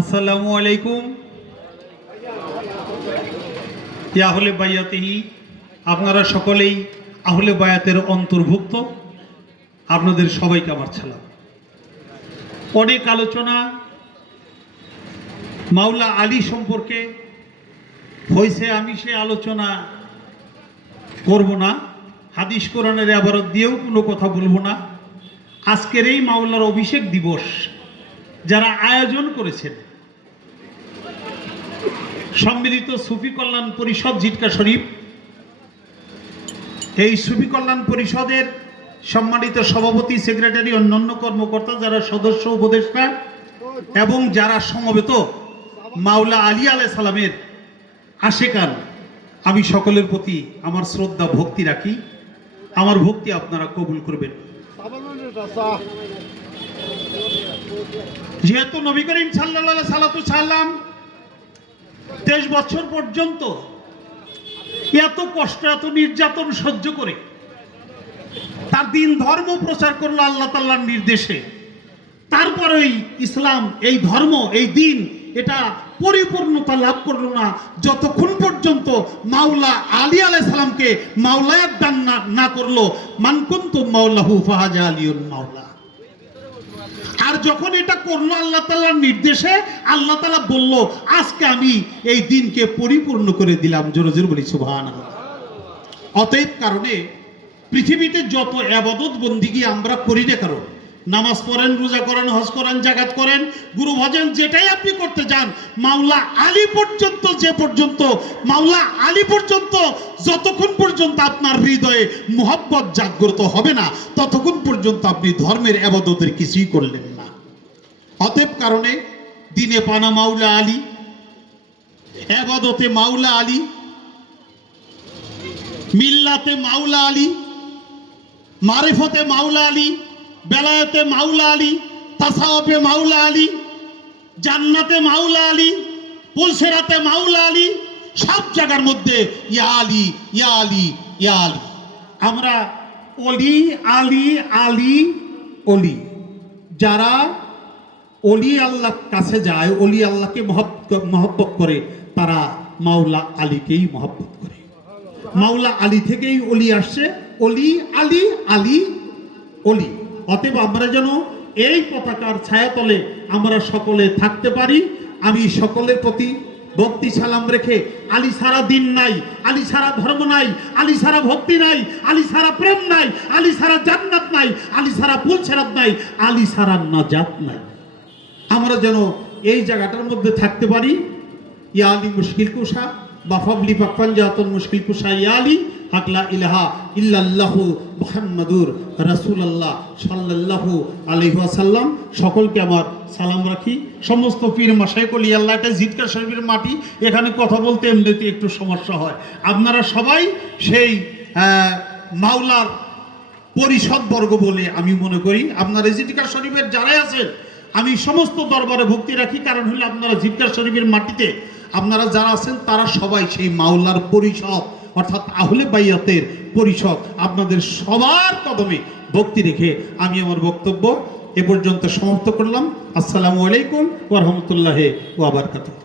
আসসালামু আলাইকুম। আহলে বাইয়াতিহি, আপনারা সকলেই আহলে বায়াতের অন্তর্ভুক্ত, আপনাদের সবাইকে আমার সালাম। অনেক আলোচনা মাওলা আলী সম্পর্কে হয়েছে আমি সে আলোচনা করব না। হাদিস কোরআনের আবারত দিয়েও কোনো কথা বলব না। আজকের এই মাওলার অভিষেক দিবস যারা আয়োজন করেছেন। সম্মিলিত সুফি কল্যাণ পরিষদ জিটকা শরীফ, এই সুফি কল্যাণ পরিষদের সম্মানিত সভাপতি, সেক্রেটারি, অন্যান্য কর্মকর্তা, যারা সদস্য, উপদেষ্টা এবং যারা সমবেত মাওলা আলী আলাই সালামের আশেকান, আমি সকলের প্রতি আমার শ্রদ্ধা, ভক্তি রাখি। আমার ভক্তি আপনারা কবুল করবেন। যেহেতু নবী করিম সাল্লাহ সাল্লাতু সাল্লাম তেইশ বছর পর্যন্ত এত কষ্ট, এত নির্যাতন সহ্য করে তার দিন ধর্ম প্রচার করল আল্লাহ তাল্লাহর নির্দেশে। তারপরেই ইসলাম, এই ধর্ম, এই দিন এটা পরিপূর্ণতা লাভ করল না। যতক্ষণ পর্যন্ত মাওলা আলী আলাই সালামকে মাওলায়াত দান না না করল মানকুন্তু মাওলাহু ফাহাজা আলিউল মাওলা। আর যখন এটা করল আল্লাহ তালার নির্দেশে, আল্লাহ তালা বলল, আজকে আমি এই দিনকে পরিপূর্ণ করে দিলাম। জোরে জোরে বলি সুবহান অতএব কারণে পৃথিবীতে যত আবাদত বন্দিগি আমরা করি না কারণ নামাজ পড়েন, রোজা করেন, হজ করেন জাগাত করেন, গুরু ভজন, যেটাই আপনি করতে যান, মাওলা আলী পর্যন্ত যে পর্যন্ত, মাওলা আলী পর্যন্ত, যতক্ষণ পর্যন্ত আপনার হৃদয়ে মোহব্বত জাগ্রত হবে না, ততক্ষণ পর্যন্ত আপনি ধর্মের আবাদতের কিছুই করলেন অতএব কারণে দিনে পানা মাওলা আলী আবাদতে মাওলা আলী, মিল্লাতে মাওলা আলী, মারিফতে মাউলা আলী, বেলায়েতে মাওলা আলী তাসাওয়াফে মাওলা আলী, জান্নাতে মাওলা আলী, পুলসেরাতে মাওলা আলী, সব জায়গার মধ্যে ইয়া আলী ইয়া আলী ইয়া আলী। আমরা অলি, আলী আলী, অলি, যারা অলি আল্লাহ কাছে যায়, অলি আল্লাহকে মহব্বত করে, তারা মাওলা আলীকেই মহব্বত করে। মাওলা আলী থেকেই অলি আসছে, অলি আলী আলী, অলি। অতএব আমরা যেন এই পতাকার ছায়াতলে আমরা সকলে থাকতে পারি। আমি সকলের প্রতি ভক্তি সালাম রেখে আলী সারা দিন নাই, আলী সারা ধর্ম নাই, আলী সারা ভক্তি নাই, আলী সারা প্রেম নাই, আলী সারা জান্নাত নাই, আলী সারা ফুল সেরাত নাই, আলী সারা নাজাত নাই। আমরা যেন এই জায়গাটার মধ্যে থাকতে পারি। ইয়া আলী মুশকিল কুষা বা ফাবলি জাতন মুশকিল কুষা ইয়া আলী আকলা ইলাহা ইল্লাল্লাহু মুহাম্মাদুর রাসূলুল্লাহ সাল্লাল্লাহু আলাইহি সকলকে আমার সালাম রাখি। সমস্ত পীর মাশাইকুল আল্লাহ এটা শরীফের মাটি, এখানে কথা বলতে এমনিতে একটু সমস্যা হয়। আপনারা সবাই সেই মাওলার পরিষদ বর্গ বলে আমি মনে করি। আপনারা জিটিকা শরীফের যারাই আছেন আমি সমস্ত দরবারে ভক্তি রাখি, কারণ হলে আপনারা জিটকার শরীফের মাটিতে আপনারা যারা আছেন, তারা সবাই সেই মাওলার পরিষদ, অর্থাৎ আহলে বাইয়াতের পরিষদ। আপনাদের সবার কদমে ভক্তি রেখে আমি আমার বক্তব্য এ পর্যন্ত সমাপ্ত করলাম। আসসালামু আলাইকুম ওরহমতুল্লাহ ওয়াবারকাতুহ